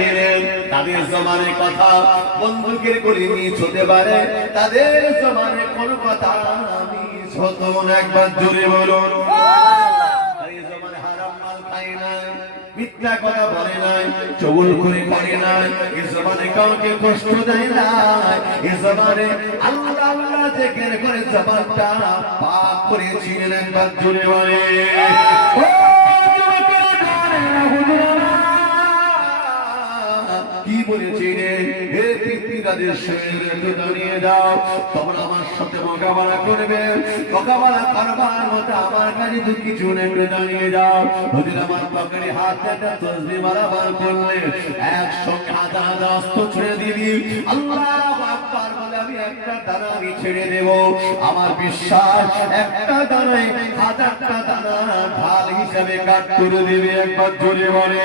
দিলেন তাদের জমানে কথা বন্দুকের গুলি মিস হতে পারে। তাদের জমানে কোনো কথা মিস হতো একবার জোরে বলুন। নাই, মিথ্যা কথা বলে নাই চবুল করে করে নাই। এ জমানে কাউকে কষ্ট দেয় না এ জমানে আল্লাহ আল্লাহ জেকের করে জবানটা পাক করেছিলেন। একবার জোরে বলে কি বলেছিলেন হে পিতৃদাদের শরীরে একটু দাঁড়িয়ে দাও। তখন আমার সাথে মোকাবেলা করবে। মোকাবেলা করবার মতো আমার কাছে তো কিছু একটু দাঁড়িয়ে যাও হুজুর আমার পকেটে হাত একটা তসবি মারাবার করলে একসঙ্গে হাতে হাতে অস্ত্র ছেড়ে দিবি। আল্লাহ আকবার বলে আমি একটা দানা আমি ছেড়ে দেব। আমার বিশ্বাস একটা দানায় হাজারটা দানা ঢাল হিসাবে কাট করে দেবে, একবার জোরে বলে।